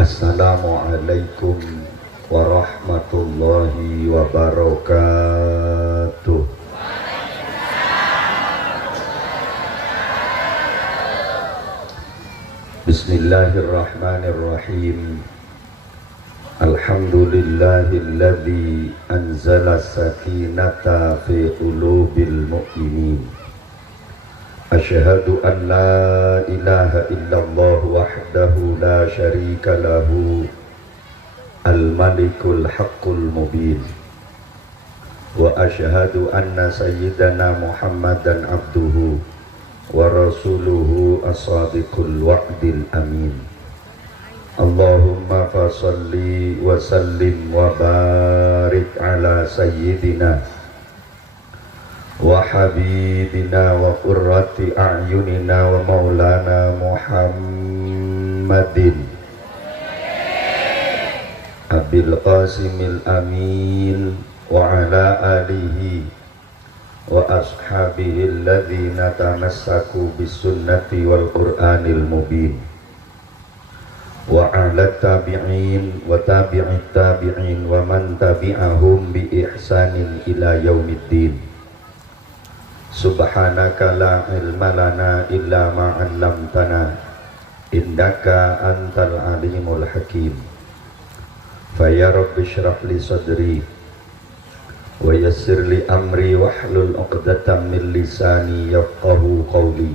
Assalamualaikum warahmatullahi wabarakatuh. Bismillahirrahmanirrahim. Alhamdulillahilladzi anzala sakinata fi qulubil mu'minin. Asyhadu an la ilaha illallah wahdahu la syarika lahu al-malikul haqqul mubin. Wa asyhadu anna sayyidana Muhammadan abduhu wa rasuluhu as-sadiqul wa'dil amin. Allahumma fasalli wa sallim wa barik ala sayyidina wa habibina wa qurrati a'yunina wa maulana Muhammadin Abil Qasimil Amin wa ala alihi wa ashabihi alladhina tamassaku bis sunnati wal qur'anil mubin wa ala tabi'in wa tabi'it tabi'in wa man tabi'ahum bi ihsanin ila yaumiddin. Subhanaka la ilma lana illa ma 'allamtana innaka antal alimul hakim. Fa ya rabbi shrah li sadri wa yassir li amri wahlul 'uqdatam min lisani yafqahu qawli.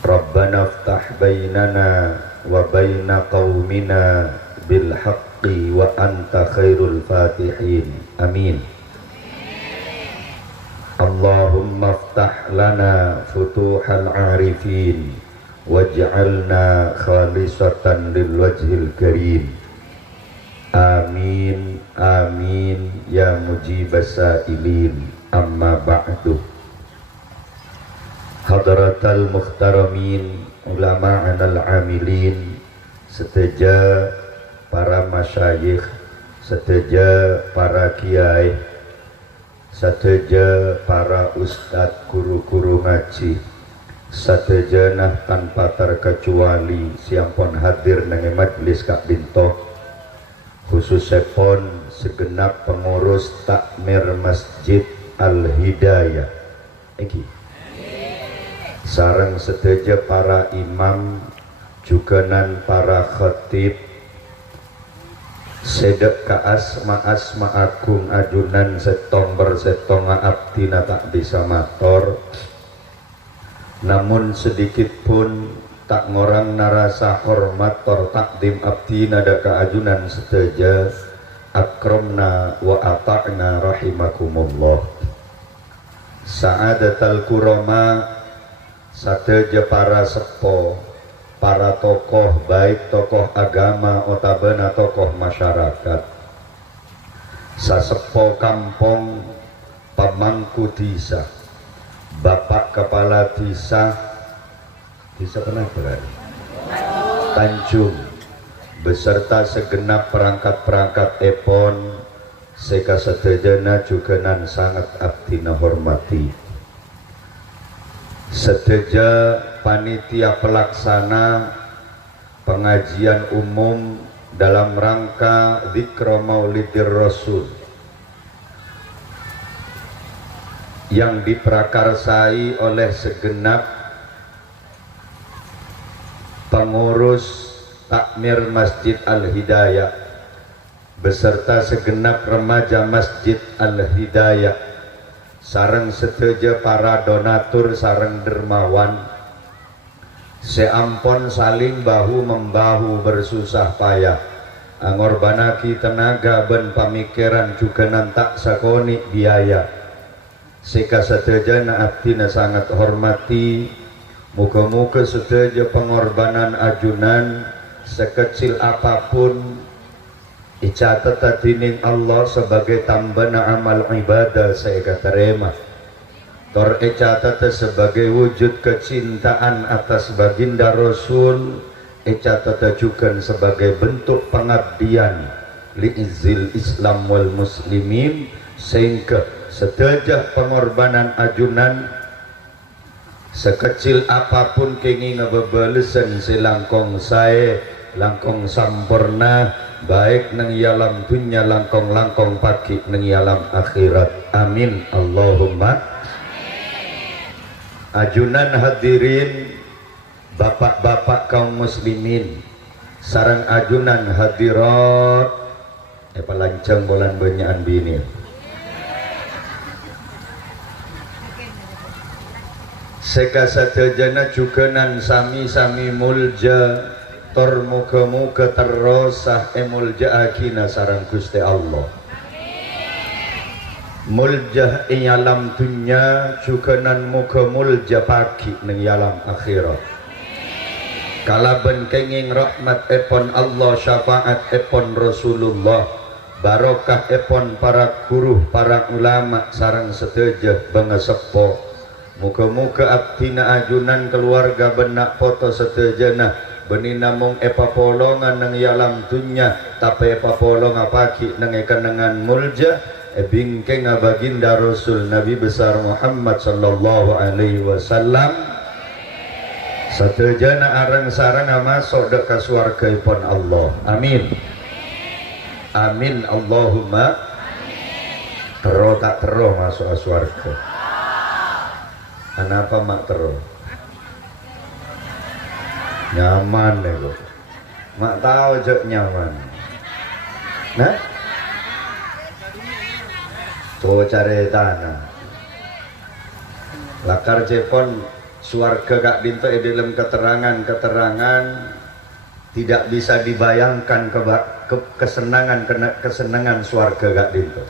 Rabbana iftah bainana wa baina qaumina bil haqqi wa anta khairul fatihin. Amin. Allahumma iftah lana futuhal arifin waj'alna khalisatan lil wajhil karim. Amin amin ya mujibas sa'ilin. Amma ba'du. Hadratal muhtaramin ulama'an al-amilin, seteja para masyayikh, seteja para kiai, seteja para ustadz guru-guru ngaji, setejanah tanpa terkecuali siampun hadir nang majlis Kak Bintoh, khususipun segenap pengurus takmir Masjid Al-Hidayah iki, sareng seteja para imam juganan para khatib, sedek ka asma agung ajunan setong bersetonga abdina tak bisa mator, namun sedikit pun tak ngorang narasa hormat tor takdim abdina daka ajunan seteja akramna wa ata'na rahimakumullah. Sa'adatal kurama, sateja para sepo, para tokoh baik tokoh agama otabena tokoh masyarakat, sasepo kampung, pemangku desa, bapak kepala desa pernah berani Tanjung beserta segenap perangkat-perangkat epon seka sedejana juganan sangat abdina hormati. Seteja panitia pelaksana pengajian umum dalam rangka Dzikra Maulidir Rasul yang diprakarsai oleh segenap pengurus takmir Masjid Al-Hidayah beserta segenap remaja Masjid Al-Hidayah, sareng seteja para donatur sareng dermawan, seampun saling bahu membahu bersusah payah angorbanaki tenaga ben pamikiran juga nantak sakoni biaya seka setejana abdina sangat hormati. Muga-muga seteja pengorbanan ajunan sekecil apapun icatat dining Allah sebagai tambana amal ibadah saya terima. Tor icatat sebagai wujud kecintaan atas baginda Rasul, icatat juga sebagai bentuk pengabdian liizil Islam wal muslimin, sehingga sedajah pengorbanan ajunan sekecil apapun kenging ngebebelesan silangkong saya langkong sampurna baik nang yalam dunya langkong-langkong pagi nang yalam akhirat. Amin Allahumma. Ajunan hadirin bapak-bapak kaum muslimin sarang ajunan hadirat palancang bolan benyaan bini sekasatejana cukenan sami-sami mulja tor muka-muka terrosah mulja akina sarang Gusti Allah. Muljah ing alam dunya cukenan muka mulja pagi ning alam akhirat. Kalaben kenging rahmat epon Allah, syafaat epon Rasulullah, barokah epon para guru, para ulama sarang sedejah bangesepo. Muka-muka abdina ajunan keluarga benak foto sedejana beni namung epapolongan nang yalam dunya tapi epapolongan pagi nang kenangan mulja bingkeng baginda Rasul Nabi besar Muhammad sallallahu alaihi wasallam sedejana arang sarang masuk dek ka swargaipun Allah. Amin. Amin Allahumma. Tero tak tero masuk swarga. Kenapa mak terus nyaman deh kok mak tahu jek nyaman nah coba cari tanah lakar cepon suarga kak dinto dalam keterangan tidak bisa dibayangkan kesenangan suarga kak dinto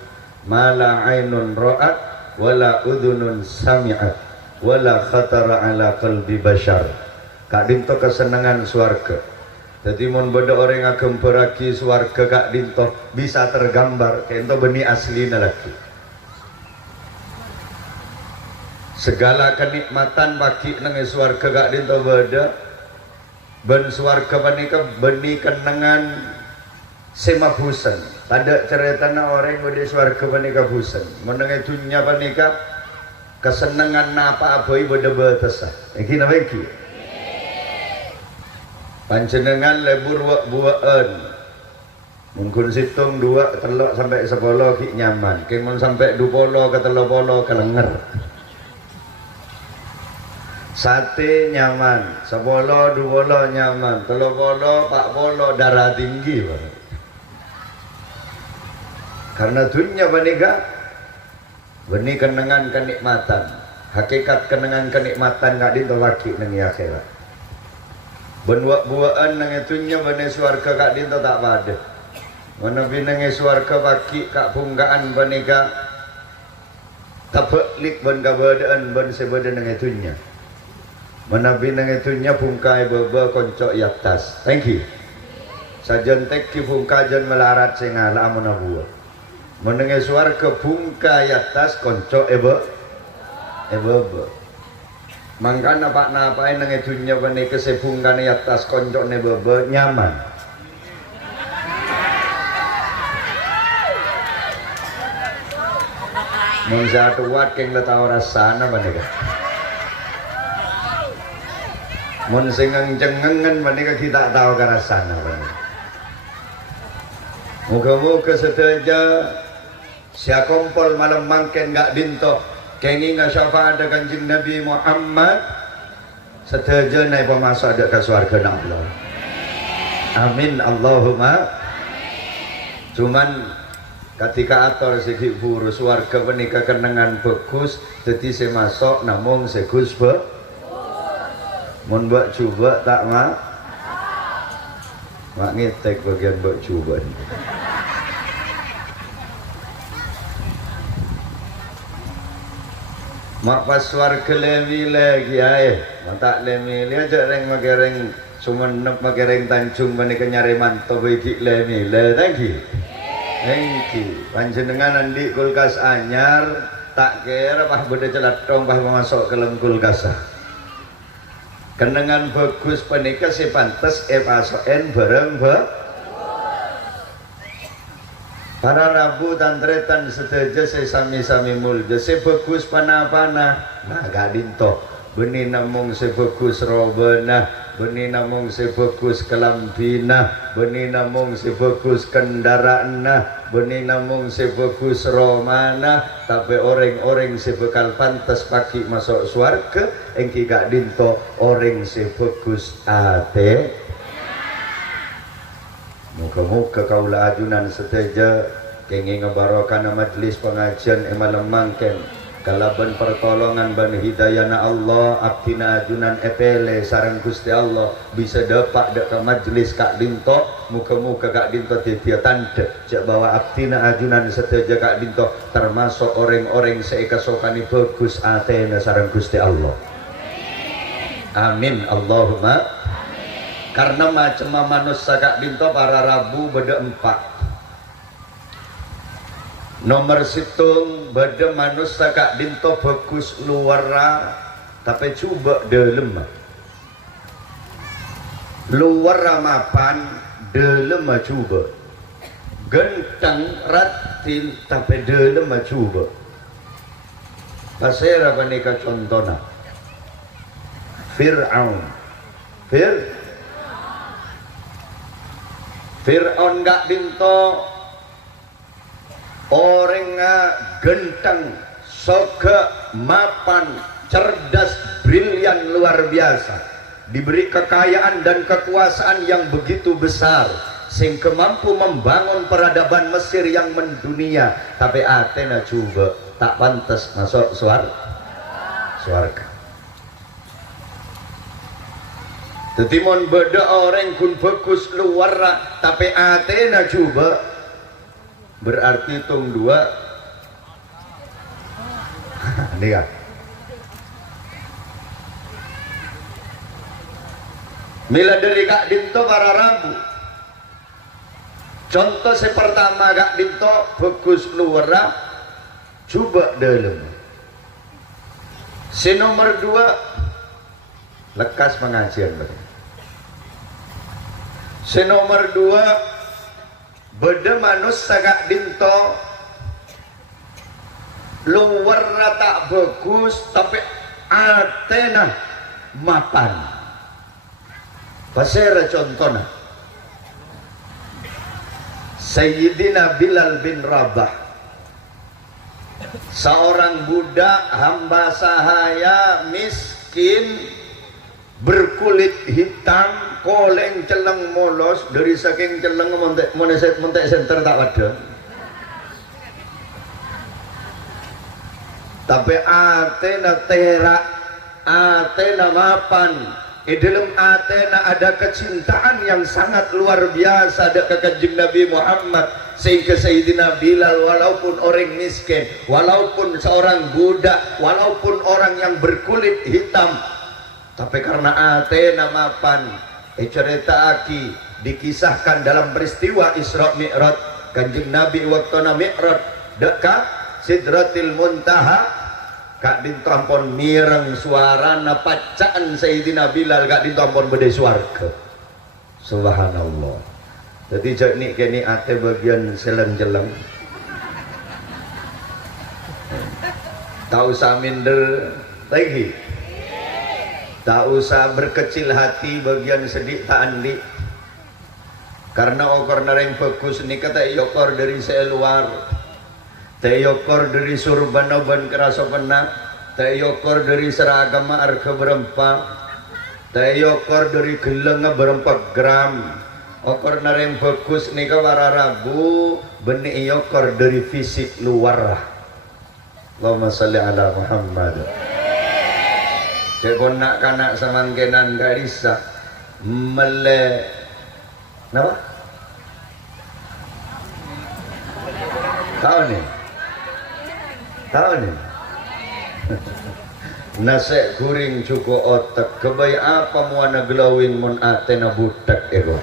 mala ainun ro'at wala udhunun sami'at wala khatara ala qalbi bashar. Kak dinto kesenangan swarga. Jadi mun beda orang agem beragi swarga kak dinto bisa tergambar kento beni aslina lagi. Segala kenikmatan bagi nang swarga kak dinto beda. Ben swarga panika beni kenangan semabusan. Tada ceritana orang beda swarga panika busan. Menenge dunya panika kesenangan napa aboy beda betesah. Iki napa iki? Panjenengan lebur buaan. Mungkin situng 2 telok sampai 10 ki nyaman. Kemon sampai 20 ke 30 kelenger. Sate nyaman, 10 20 nyaman, 30 40 darah tinggi. Karena dunia panika beni kenangan kenikmatan, hakikat kenangan kenikmatan gak ditolaki nang akhirat. Benwak-buaan nang itunya beni swarga kak dinto tak pada. Menabi nang swarga baki kak punggaan panika tapeklik ben kabadaan ben sebeda nang itunya. Menabi nang itunya pungkai beba koncok yatas. Thank you. Sajen tek ki pungkajan melarat sing ala amun abuah. Menengah swarga bungka atas konco ebe mangkana pak napain nengah dunia bani kesebungkan atas konco nebebe nyaman. Mun satu wat keng letau rasana bani ka. Mun singeng cengengen bani ka kita tahu ke rasana bani. Muka-muka seteja sia kompol malam mangken gak dinto kengi nga syafaat kanjeng Nabi Muhammad seteja naik pemasok ada ke surga Allah. Amin Allahumma. Cuman ketika ator segi buru surga menika kenangan bagus jadi saya masuk namung segus be mun mbak coba tak mak ngetek bagian mbak coba mak pas warga lemi lagi ay tak lemi li aja reng magereng sumenep magereng Tanjung menika nyari mantap iki lemi le thank you panjenengan andi kulkas anyar tak kira pah beda celatong pah masuk ke dalam kulkas kenangan bagus penika si pantes pasoken bareng para rabu tantretan sedaja saya sami-sami mulja saya bagus panah-panah nah gak dinto benih namung saya bagus robena beni namung sefokus kelambina, beni namung sefokus kendaraanna, beni namung sefokus romana, tapi orang-orang sebekal pantas paki masuk swarga, engki gak dinto orang sefokus ate. Muka-muka kaulah ajunan seteja kengi ngebarokana majlis pengajian emalemangken kalaban pertolongan ban hidayana Allah abdina ajunan epele sarang Gusti Allah bisa dapat dek ke majlis kak dinto muka-muka kak dinto titia tanda jak bawa abdina ajunan seteja kak dinto termasuk orang-orang seikasokani bagus atena sarang Gusti Allah. Amin Allahumma. Karena macam manusia kak dinto para rabu beda 4. Nomor situng beda manusia kak dinto bagus luara tapi coba dalam luara mapan dalam coba genteng ratin tapi dalam coba pasir apa nih contohnya Fir'aun gak dinto orangnya genteng, soga, mapan, cerdas, brilian luar biasa, diberi kekayaan dan kekuasaan yang begitu besar sehingga mampu membangun peradaban Mesir yang mendunia, tapi Athena coba tak pantas masuk swarga. Tetimon beda orang kun bagus luar tapi Athena coba berarti tung 2 nih ya. Mila dari kak dinto para rabu contoh pertama kak dinto bagus luar coba dalam si nomor 2 lekas pengajian betul. Si nomor 2 beda manusia kak dinto luar tak bagus tapi Athena mapan. Pasera contohnya Sayyidina Bilal bin Rabah, seorang budak hamba sahaya miskin berkulit hitam koleng celeng molos dari saking celeng montek center tak ada tapi Athena terak Athena mapan. Di dalam Athena ada kecintaan yang sangat luar biasa ada ke kanjeng Nabi Muhammad sehingga Sayyidina Bilal walaupun orang miskin, walaupun seorang budak, walaupun orang yang berkulit hitam, tapi karena Athena mapan cerita aki dikisahkan dalam peristiwa Isra Mi'raj kanjeng Nabi waktu Mi'raj dekat Sidratil Muntaha kak dinto ampun mireng suarana pacaan Sayyidina Bilal kak dinto ampun bede swarga. Subhanallah. Jadi jakni kini ate bagian seleng-jeleng tak usah minder lagi, tak usah berkecil hati bagian sedih tak andi karena okor nareng fokus ni kata yokor dari seluar teyokor dari surban oban kerasa pena, teyokor dari seragam arga berempat, teyokor dari geleng berempat gram, okor nareng bagus nih kawara rabu, benih yokor dari fisik luar. Allahumma salli ala Muhammad. Cekon nak kanak samangkenan gak bisa mele, napa? Tahu nih? Tahu nih nasi guring cukup otak kebay apa muana glowing mon Athena budak ego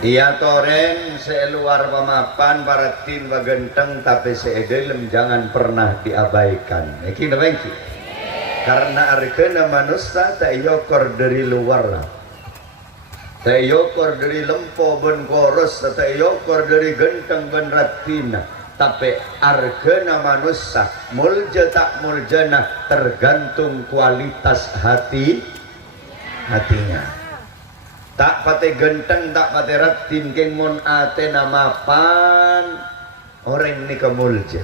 iya toreng seluar pemapan para tim bagenteng tapi seedelem jangan pernah diabaikan iki nabengki karena argana manusia tak yokor dari luar tak yokor dari lempo ben koros tak yokor dari genteng ben ratina tapi argana manusia mulja tak muljana tergantung kualitas hatinya. Tak pate genteng tak pate ratin keng mon ate namapan orang ni kemulja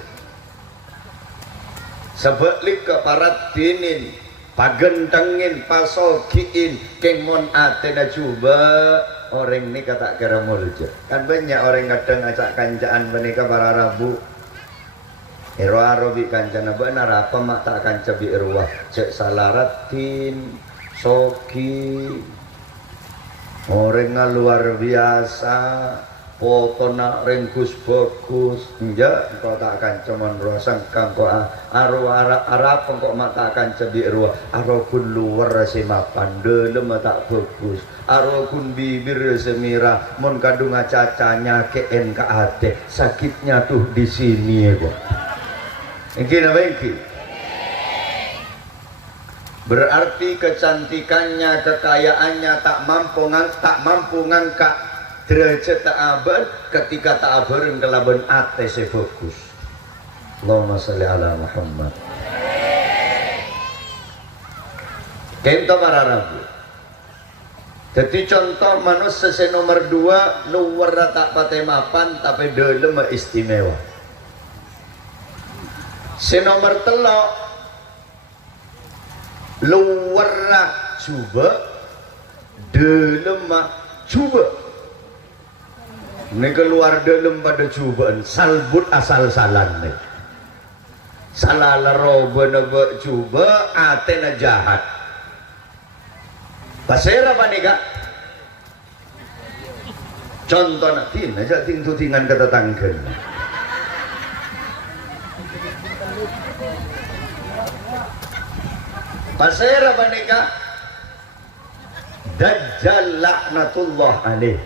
sebalik ke paratinin pagentengin pasokiin keng mon ate na cuba orang ni kata kira mulja. Kan banyak orang kadang acak kancaan menika para rabu ero-ero bi kancana benar apa mak tak kanca bi ruah cek salaratin soki orang luar biasa pokoknya rengkus bagus ya kau tak akan cuman rosang kau arah kok mata akan cebi ruah arah pun luar semapan dalam tak bagus arah pun bibir semira mon kadung cacanya ke NKAT sakitnya tuh di sini ya kok ini apa ini berarti kecantikannya kekayaannya tak mampu ngangkat derajat ta'aban ketika ta'abareng kelaban ate fokus. Allahumma sholli ala Muhammad. Kento para rabu. Jadi contoh manusia nomor 2 luar tak pate mapan tapi dalam istimewa. Nomor 3 luar coba dalam coba. Ini keluar dalam pada cubaan salbut asal salan nih salah roba nebe cuba atena jahat pasera apa nih kak contoh natin aja tingan kata tangken pasera apa nih kak Dajjal laknatullah alaih.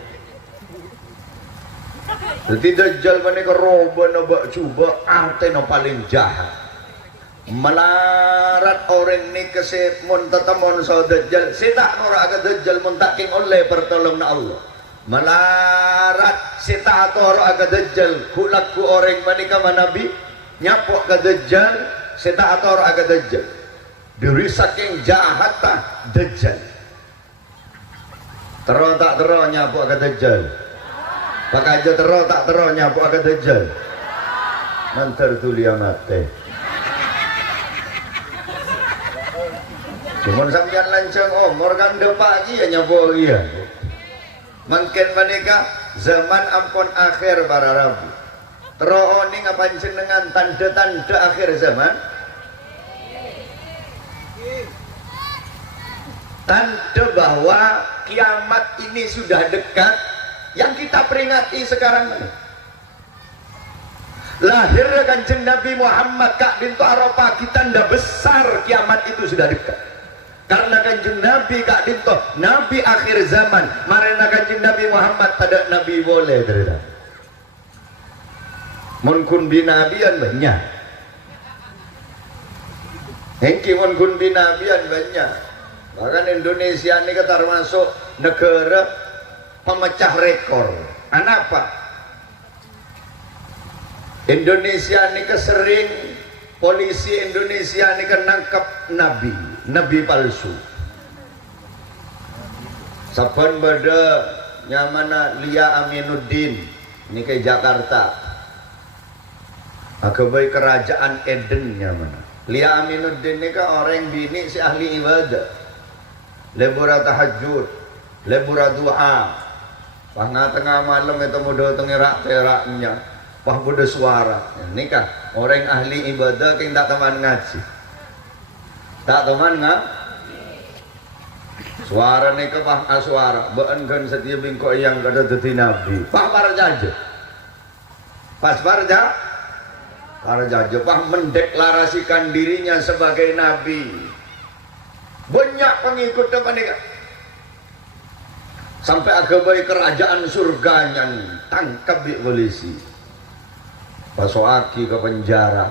Jadi Dajjal menika roba nabak cuba artena paling jahat melarat orang ni keset mon tatamon sa Dajjal sita ora aga Dajjal mon taking oleh pertolong na Allah melarat sita ora aga Dajjal kulak ku orang menika manabi nyapok ka Dajjal sita ora aga Dajjal diri saking jahat ta Dajjal tero tak tero nyapok ka Dajjal pakai aja tero tak tero nyapu agak Dajjal mantar tulia mate cuman sampean lancang omor kan de pagi ya nyapu iya mungkin menika zaman ampun akhir para rabu tero ini ngapain dengan tanda-tanda akhir zaman tanda bahwa kiamat ini sudah dekat yang kita peringati sekarang ini lahir kanjeng Nabi Muhammad Kak bintu Arafah kita ndak besar kiamat itu sudah dekat karena kanjeng Nabi Kak bintu Nabi akhir zaman marina kanjeng Nabi Muhammad pada Nabi boleh terima mun kun binabian banyak hengki mun kun binabian banyak bahkan Indonesia ini termasuk negara pemecah rekor. Kenapa? Indonesia ini kesering polisi Indonesia ini nangkap nabi palsu. Saban bada nyamana Lia Aminuddin ini ke Jakarta. Agabai kerajaan Eden nyamana. Lia Aminuddin ini kan orang bini si ahli ibadah. Lebura tahajud, lebura du'a. Tengah malam itu muda terak-teraknya pah muda suara ini kan orang ahli ibadah yang tak teman ngaji tak teman suara ini ke pah suara beenggan setia bingko yang kada dadi nabi pah para jaja pas para jaja pah mendeklarasikan dirinya sebagai nabi banyak pengikut depan ini kan sampai agabai kerajaan surganya tangkap di polisi pasoaki ke penjara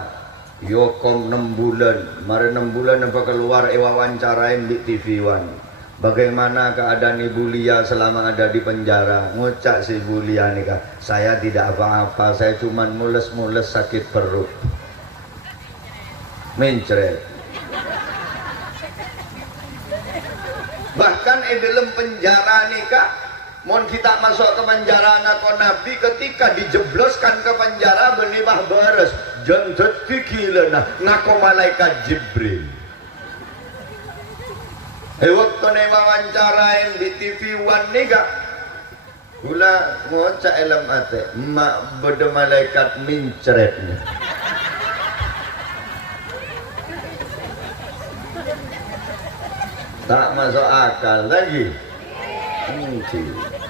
yokom 6 bulan mari 6 bulan apa keluar wawancarain di TV One Bagaimana keadaan Ibu Lia selama ada di penjara? Ngucap si Ibu Lia nih kak, saya tidak apa-apa, saya cuma mules-mules sakit perut. Mencret. Bahkan di dalam penjara nih kak, mohon kita masuk ke penjara ngako Nabi, ketika dijebloskan ke penjara benibah beres jam detik gila ngako malaikat Jibril. Waktu nih wawancarain di TV One nih kak, gula ngocak elam ate, mak beda malaikat mincretnya. Tak masuk akal lagi.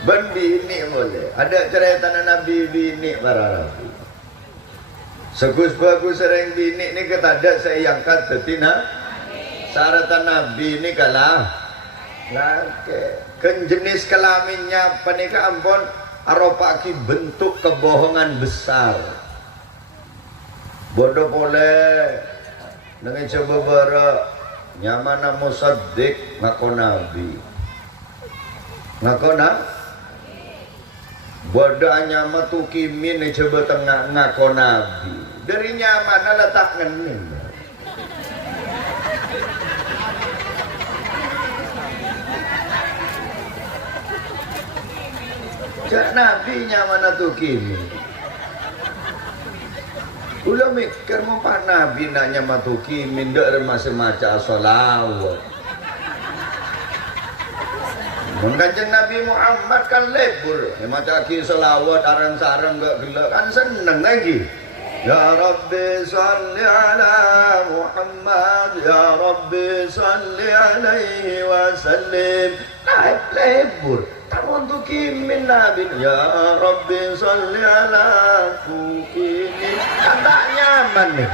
Ben bini boleh. Ada cerita Nabi bini para rabi. Segus bagus sering bini ni kata ada saya yang kata tina. Syaratan Nabi ini kalah laki kan jenis kelaminnya panika ampun aropaki bentuk kebohongan besar bodoh boleh dengan coba bara nyamana musaddiq ngaku Nabi ngaku bodoh nyama tukimin coba tengah ngaku Nabi dari nyamana letak ngening. Cak Nabi mana tuh kini? Ulah mikir mau pak Nabi nanya matu kini ndak semacam solawat. Mengkajian Nabi Muhammad kan lebur, macam ki solawat arang-sarang gak gelak kan seneng lagi. Ya Rabbi salli ala Muhammad, Ya Rabbi salli alaihi wasallim. Lebur. Kamu untuk kimin Nabi ya Rabbi salli ala kukini kata nyaman nih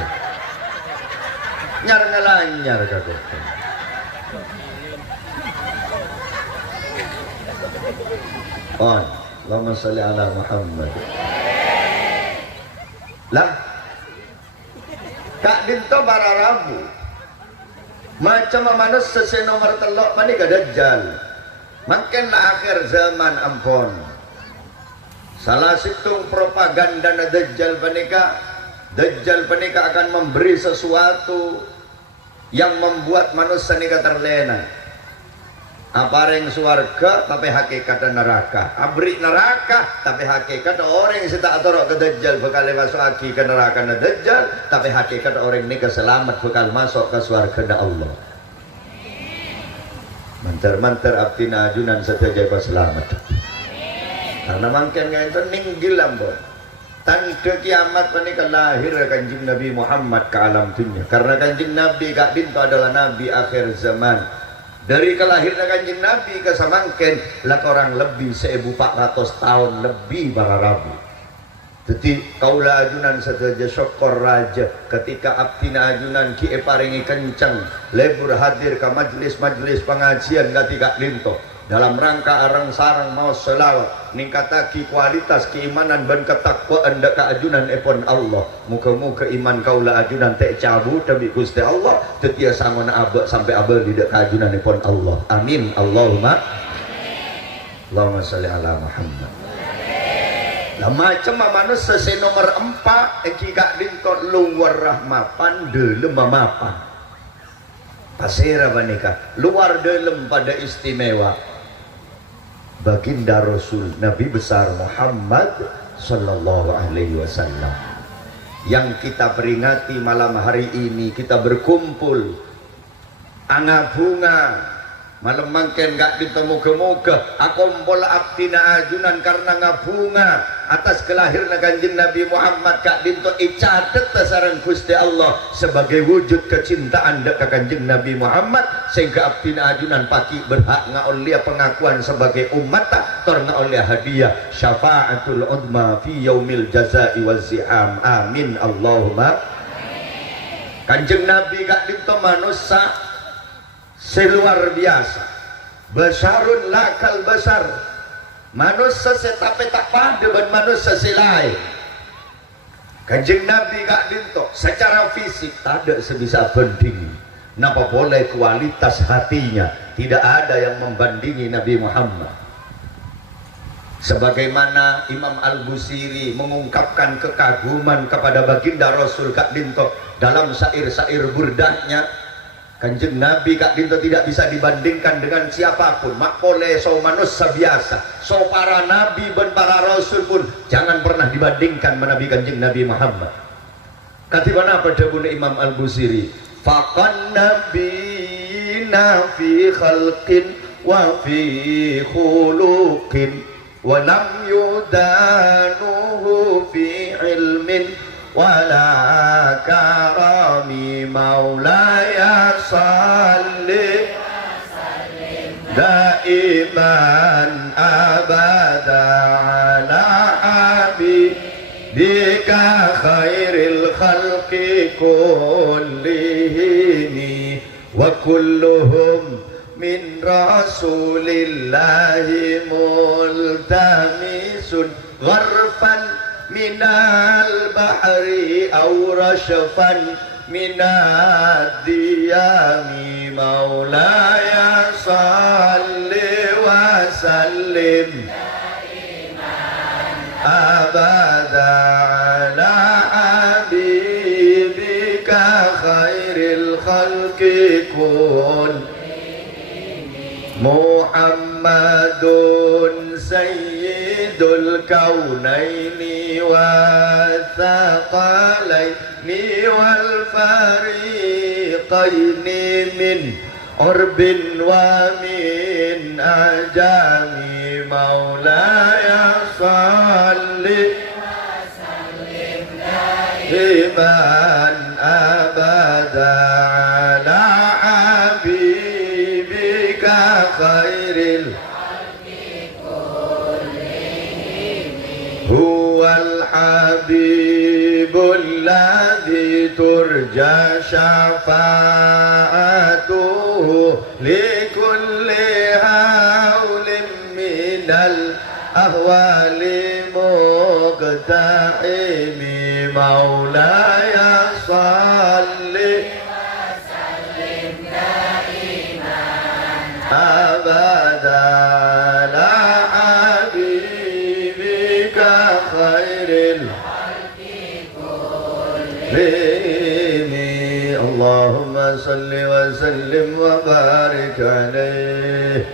nyar ngelanyar kata on Allahumma salli ala Muhammad lah kak dinto bara rabu macam manus sese nomor telok manika dajjal. Makinlah akhir zaman ampun. Salah situng propaganda na Dajjal panika akan memberi sesuatu yang membuat manusia nika terlena. Apareng suarga tapi hakikat neraka. Abri neraka tapi hakikat orang yang tak atorok ke Dajjal bakal masuk aki ke neraka na Dajjal tapi hakikat orang nika selamat bakal masuk ke suarga na Allah. Mantar-mantar abdi najunan saja selamat. Karena mungkin itu ninggil ambon. Tanda kiamat panika lahir kanjeng Nabi Muhammad ke alam dunia. Karena kanjeng Nabi kak dinto adalah Nabi akhir zaman. Dari kelahiran kanjeng Nabi ke samangken lah orang lebih 1400 tahun lebih para rabu. Jadi kaulah ajunan saja syukur raja ketika abdina ajunan ki paringi kencang lebur hadir ke majlis-majlis pengajian ketika linto dalam rangka arang-sarang mau selawat ningkataki kualitas keimanan dan ketakwaan dek ajunan epon Allah muka-muka iman kaulah ajunan tak cabut tapi Gusti Allah tetia sangon abad sampai abad di dek ajunan epon Allah amin Allahumma sholli ala Muhammad. Lah macam manusia se nomor 4 kak dintot luar rahmapan dalam mapan pasira banika luar dalam pada istimewa baginda Rasul Nabi besar Muhammad sallallahu alaihi wasallam yang kita peringati malam hari ini kita berkumpul angga bunga malam mangken gak ditemu-kemuka aku mbola abdina ajunan karena ngabunga atas kelahiran kanjeng Nabi Muhammad kak dinto icadet sareng Gusti Allah sebagai wujud kecintaan dek kanjeng Nabi Muhammad sehingga abdina ajunan paki berhak ngaolia pengakuan sebagai umat tor ngaolia hadiah syafaatul udma fi yaumil jazai wal ziham amin Allahumma kanjeng Nabi kak dinto manusia seluar biasa besarun lakal besar manusia setape tak pada dan manusia selai kanjeng Nabi gak dinto secara fisik tak ada sebisa banding napa boleh kualitas hatinya tidak ada yang membandingi Nabi Muhammad. Sebagaimana Imam Al-Busiri mengungkapkan kekaguman kepada baginda Rasul Kak Dinto dalam syair-syair burdahnya, Kanjeng Nabi Kak Dinto tidak bisa dibandingkan dengan siapapun. Makpole so manusia biasa, so para nabi dan para rasul pun jangan pernah dibandingkan dengan Kanjeng Nabi Muhammad. Katibana pada bunda Imam Al-Busiri, faqan nabiyina fi khalqin wa fi khuluqin wa lam yudanuhu fi ilmin wala karami maulaya salli daiman abada ala habibika khairil khalqi kullihim wa kulluhum min rasulillahi multamisun gharfan minal bahri aw rashfan minad diyami maulaya salli wa sallim abada ala habibika khairil khalqi kun Muhammadun sayyidul kaunaini wa thaqalaini wal fariqaini min urbin wa min ajami maulaya salli wa sallim daiman abada ala habibika khairil huwal habibul ladzi turja syafa'atuhu likulli hawlin minal ahwali muqta'imi maulaya salli wa sallim daiman abada ala habibika khairil kullihim. Allahumma salli wa sallim wa barik alaihi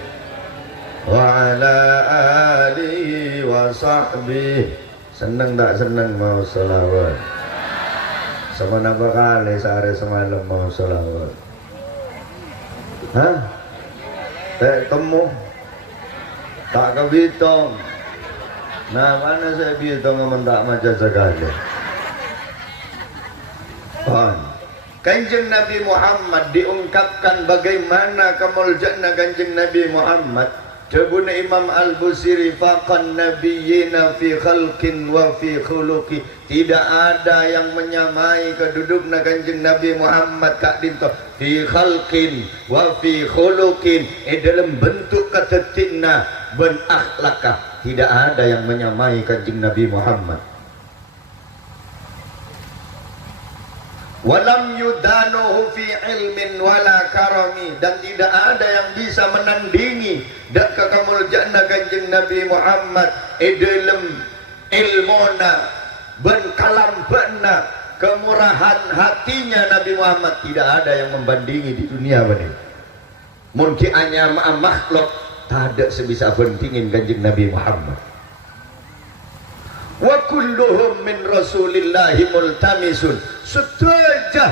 wa ala alihi wa sahbihi. Seneng tak seneng mau selawat? Sama napa kali sehari semalam mau selawat? Hah? Temu tak kebitung. Nah, mana saya bitung mendak macam sekali. Kanjeng Nabi Muhammad diungkapkan bagaimana kemuliaan Kanjeng Nabi Muhammad. Jabun Imam Al-Busiri, faqan nabiyina fi khalqin wa fi khuluqi. Tidak ada yang menyamai kedudukna Kanjeng Nabi Muhammad Kak Dinto fi khalqin wa fi khuluqin, dalam bentuk ketetinna ben akhlakah. Tidak ada yang menyamai Kanjeng Nabi Muhammad. Walam yudanuhu fi ilmin wala karami, dan tidak ada yang bisa menandingi dak kemuliaan Kanjeng Nabi Muhammad dalam ilmona ben kalambana kemurahan hatinya Nabi Muhammad. Tidak ada yang membandingi di dunia ini. Mungkin hanya makhluk tak ada sebisa bandingin Kanjeng Nabi Muhammad. Wa kulluhum min rasulillahi multamisun. Setuju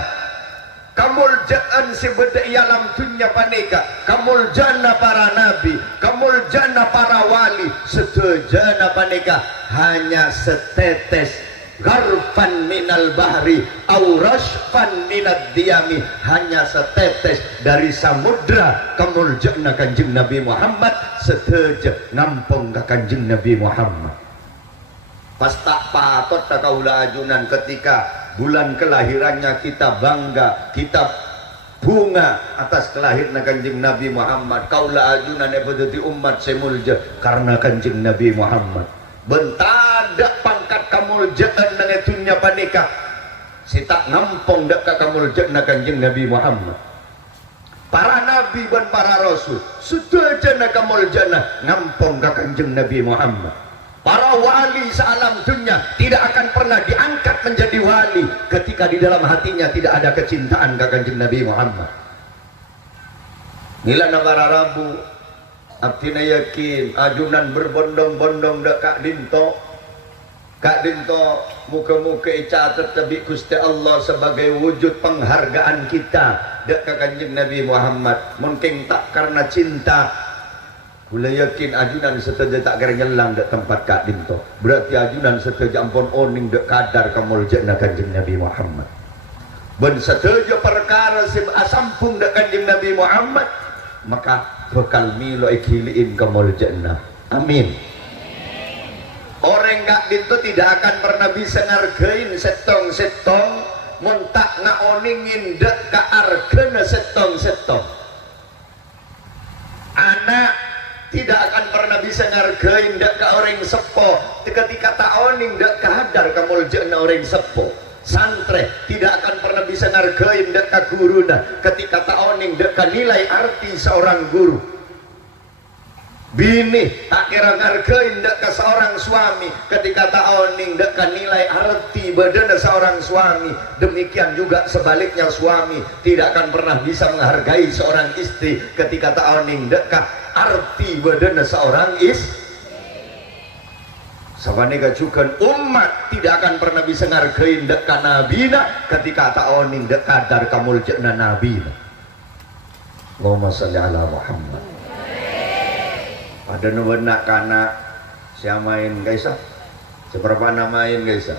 kemuliaan sebeda alam dunia paneka, kemuliaan para nabi, kemuliaan para wali, setuju paneka hanya setetes gharfan minal bahri aw rashfan minad diyami, hanya setetes dari samudra kemuliaan Kanjeng Nabi Muhammad setuju nampung ke Kanjeng Nabi Muhammad. Pas tak patut tak kaula ajunan ketika bulan kelahirannya kita bangga, kita bunga atas kelahiran Kanjeng Nabi Muhammad. Kaula ajunan ebadati umat semulja karena Kanjeng Nabi Muhammad. Bentada pangkat kamuljaan dengan dunia panika. Si tak nampung dak kamuljaan Kanjeng Nabi Muhammad. para nabi dan para rasul sedajana kamul jannah ngampong ka Kanjeng Nabi Muhammad. Para wali sealam dunia tidak akan pernah diangkat menjadi wali ketika di dalam hatinya tidak ada kecintaan ke Kanjeng Nabi Muhammad. Nila para rabu abdina yakin ajunan berbondong-bondong dek Kak Dinto muka-muka catat tabi Gusti Allah sebagai wujud penghargaan kita dek ke Kanjeng Nabi Muhammad. Mungkin tak karena cinta kula yakin ajunan seteja tak kira nyelang dek tempat Kak Dinto. Berarti ajunan seteja ampun oning dek kadar kamuljakna Kanjeng Nabi Muhammad. Ben seteja perkara si asampung dek Kanjeng Nabi Muhammad maka bakal milo ikiliin kamuljakna. Amin. Orang Kak Dinto tidak akan pernah bisa ngargain setong-setong muntak ngaoningin dek ka argana setong-setong. Anak tidak akan pernah bisa ngargain dek ka orang sepo ketika tak oning dek ka hadar kamuljakna orang sepo. Santre tidak akan pernah bisa ngargain dek ka guruna ketika tak oning dek ka nilai arti seorang guru. Bini tak kira ngargain dek ke seorang suami ketika tak oning dek ke nilai arti badan seorang suami. Demikian juga sebaliknya suami tidak akan pernah bisa menghargai seorang istri ketika tak oning dek ke arti badan seorang istri. Sabane kajukan umat tidak akan pernah bisa ngargain dek ke nabina ketika tak oning dek kadar kamuljakna nabina. Allahumma sholli ala Muhammad. Ada nuwenak kana siya main kaisa seberapa namain kaisa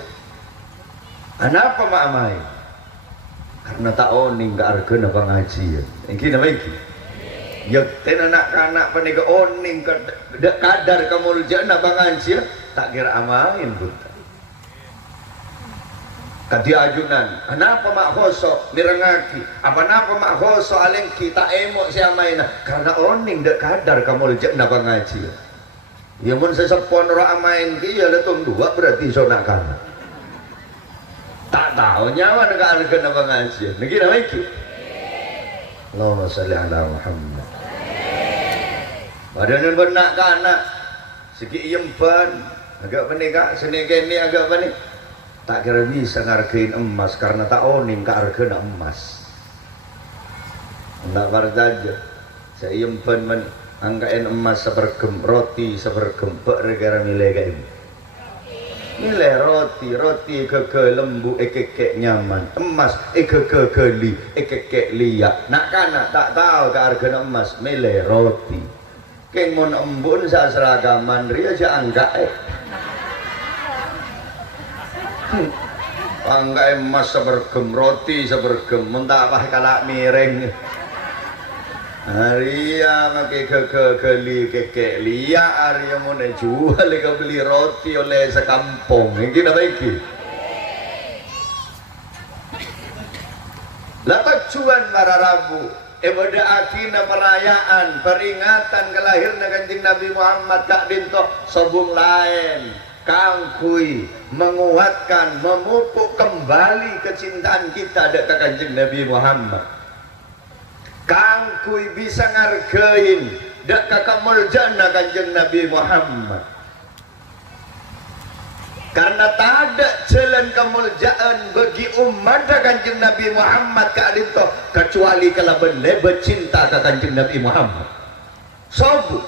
anapa mak main karena tak oning ka argana pangajian iki nama iki ya ten anak kana panika oning ka kadar kamuljakna pangajian tak kira amain pun kadi ajunan kenapa mak khoso mirengaki apa napa mak khoso alengki tak emok siya main karena oning dek kadar kamuljakna pangajian. Ya mun sesepon ora main ki ya letung dua berarti sona kana tak tahu nyawa ka argana pangajian niki nama iki. Allahumma sholli ala Muhammad. Badan benak kana siki yemban agak penika seni kene agak penik tak kira bisa ngargain emas karena tak oning ka argana emas. Enggak parjaja saya yempen men angkain emas sebergem roti sebergem bergara nilai kayak ini nilai roti keke lembu ekeke nyaman emas ekeke geli ekeke liak nak kana tak tahu ka argana emas nilai roti keng mon embun sa seragaman ria aja angka angka emas sebergem roti sebergem mentah apa kalak miring Arya make geli keke lia Arya mau jual ke beli roti oleh sekampung ini apa iki lah tujuan para rabu pada akhirnya perayaan peringatan kelahiran Kanjeng Nabi Muhammad Kak Dinto sobung lain kangkui menguatkan memupuk kembali kecintaan kita dekat Kanjeng Nabi Muhammad. Kangkui bisa ngargain dekat kamuljakna Kanjeng Nabi Muhammad. Karena tak ada jalan kemuliaan bagi umat Kanjeng Nabi Muhammad Kak Dinto kecuali kalau benar cinta ke Kanjeng Nabi Muhammad. Sobu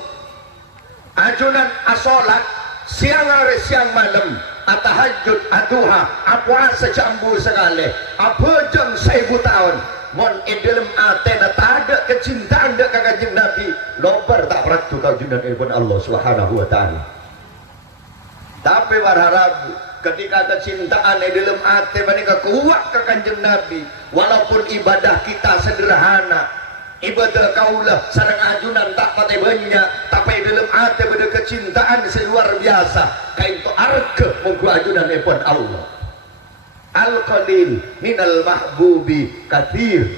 ajunan asolat siang hari siang malam atahajud aduha puasa jambu sekali apa jam 1000 tahun mon dalam atena tak ada kecintaan dekat Kanjeng Nabi lobar tak peratu kaujunan ibn Allah Subhanahu wa taala. Tapi berharap ketika kecintaan di dalam hati mereka kuat ke Kanjeng Nabi walaupun ibadah kita sederhana ibadah kaulah sareng ajunan tak pakai banyak tapi dalam hati pada kecintaan luar biasa kayak itu arke munggu ajunan ibn Allah al-qalil minal mahbubi kathir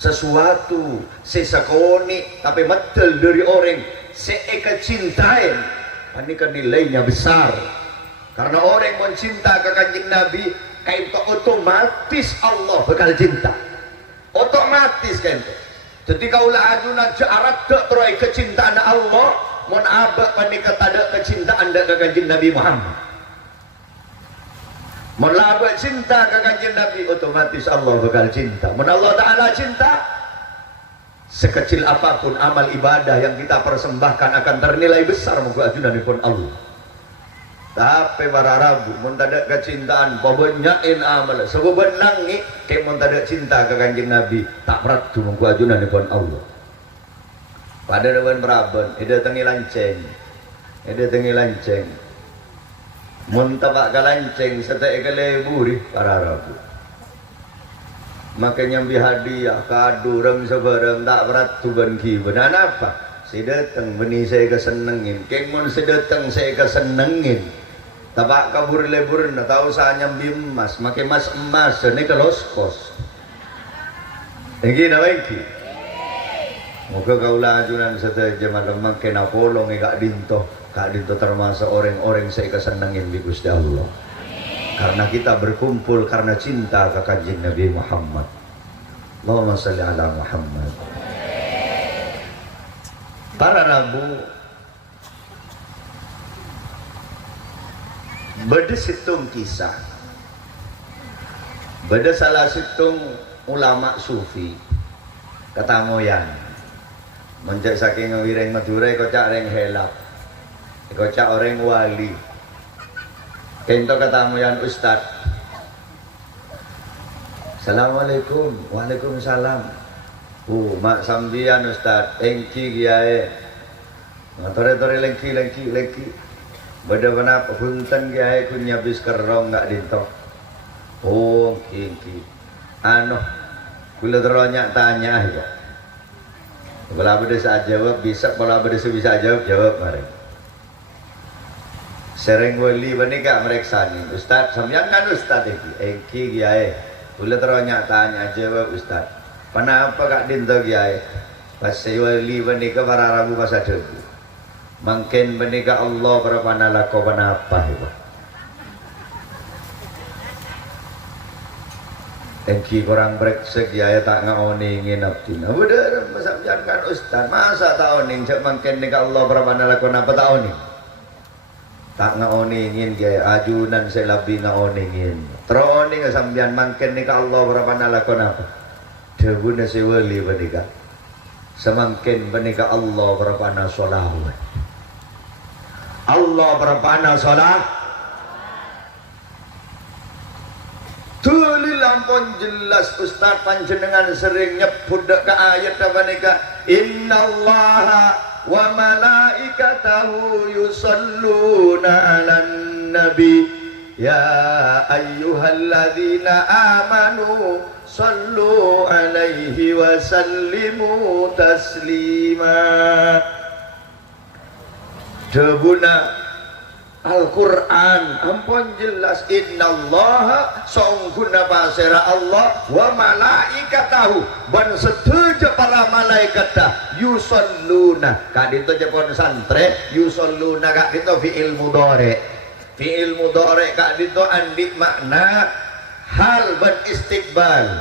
sesuatu sesakoni tapi metel dari orang seeka cintain ini kan nilainya besar karena orang mencinta ke Kanjeng Nabi kayak itu otomatis Allah bakal cinta otomatis kan itu Jadi kaulah ajunan jarak tak terai kecintaan Allah, mun abak panika tada kecintaan dak kanjeng Nabi Muhammad. Mun labak cinta ke kanjeng Nabi, otomatis Allah bakal cinta. Mun Allah Ta'ala cinta, sekecil apapun amal ibadah yang kita persembahkan akan ternilai besar muka ajunanipun Allah. Tapi para rabu mun tada kecintaan pabenyain amal sebab benangi ke mun tada cinta ke kanjeng Nabi tak pratu muka ajunanipun Allah. Pada dewan meraben ida tengi lanceng mun tabak kalanceng setek keleburi para rabu makanya nyambi hadiah kado rem sebarang tak berat tuban kiban apa si dateng beni saya kesenengin kemon si dateng saya kesenengin tabak kabur lebur na tahu saya nyambi emas makai emas ini keloskos ini nama iki moga kaulah ajunan setek jaman lemang kena polong Kak Dinto termasuk orang-orang saya kesenengin di Gusti Allah. Karena kita berkumpul karena cinta ke kanjeng Nabi Muhammad. Allahumma shalli ala Muhammad. Para rabu beda situng kisah. Beda salah situng ulama sufi ketamoyan. Menjak saking wireng Madura kocak reng helap. Kocak orang wali kento ketamuyan Ustad. Assalamualaikum. Waalaikumsalam. Mak sambian Ustad engki kiai ngatore-tore lengki beda benapa punten kiai kun nyabis kerong gak dinto. Engki kula teronyak tanya ya. Kalau beda saat jawab bisa, kalau beda bisa jawab mari. Sering wali menikah mereka nih Ustad sampeyan kan Ustad iki kiai kula teronyak tanya jawab Ustad kenapa Kak Dinto kiai pas wali menikah para rabu pas ada mungkin menikah Allah berapa nalako apa itu engki kurang breksek kiai tak ngaoni nginep dina bener sampeyan kan Ustad masa tak oning cek mungkin nikah Allah berapa nalako apa tak oning tak ngaoningin gaya ajunan selabi ngaoningin teroning sambian mangken nika Allah berapa nalakon apa debuna si wali benika semangken benika Allah berapa na sholawat Allah berapa na sholat tuli lampun jelas Ustaz panjenengan sering nyebut ke ayat apa nika innallaha wa malaikatahu yusalluna 'alan nabi ya ayyuhalladzina amanu sallu 'alaihi wa sallimu taslima. Debuna Al-Quran ampun jelas innallaha sungguhna basira Allah wa malaikatahu ban setuju para malaikat yusalluna kak dito jepon santre yusalluna kak dito fi'il mudhari kak dito andi makna hal ban istiqbal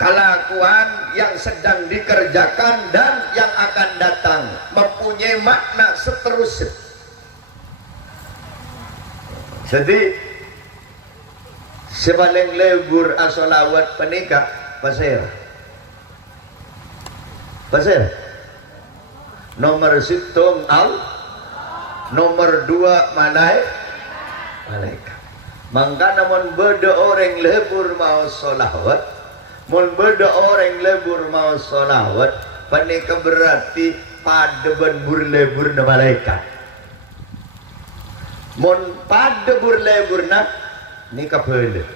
kelakuan yang sedang dikerjakan dan yang akan datang mempunyai makna seterusnya. Jadi sebaling lebur asolawat penikah pasir nomor situng nomor 2 malaikat maka namun beda orang lebur mau solawat penikah berarti pada lebur na malaikat mon pada burle-burna nikah bele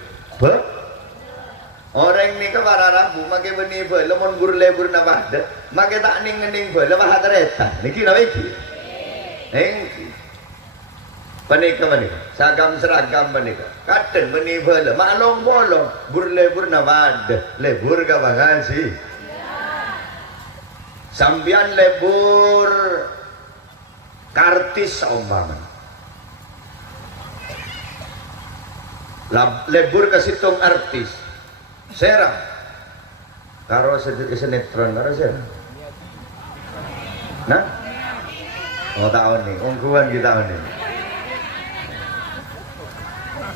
orang nikah para rabu make beni bele mon burle-burna pada make tak ning-ning bele bah tereta niki na iki engki panika sagam seragam panika katen beni bele malong bolong burle-burna pada lebur ka bagasi sambian lebur kartis umpamanya lebur ke situng artis serang karo sinetron karo siapa? Nah? Oh tahun nih, ungguan kita tahun nih.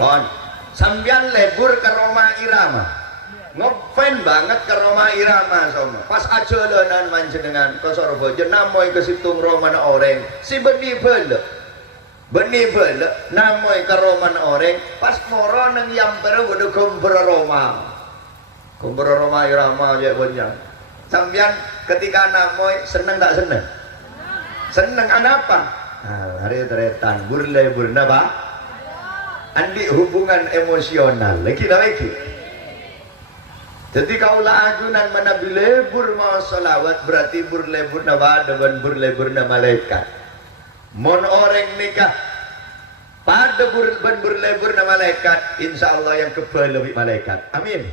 Kon, sambian lebur ke Roma Irama, ngefan banget ke Roma Irama sama. Pas aja lenan manjenengan ke Sorobojo, namoy ke situng Roma na oreng, si benih bela, namoy ke Roma na oreng. Pas moro nang yampere bodoh kumpera Roma Irama aja punya. Sambian ketika namoy seneng tak seneng? Seneng apa? Nah, hari teretan burle napa? Andi hubungan emosional lagi. Jadi kaulah ajunan mana bilebur mau salawat berarti burlebur napa dewan burlebur na malaikat. Mon orang nikah pada burlebur na malaikat, insya Allah yang kebal lebih malaikat. Amin.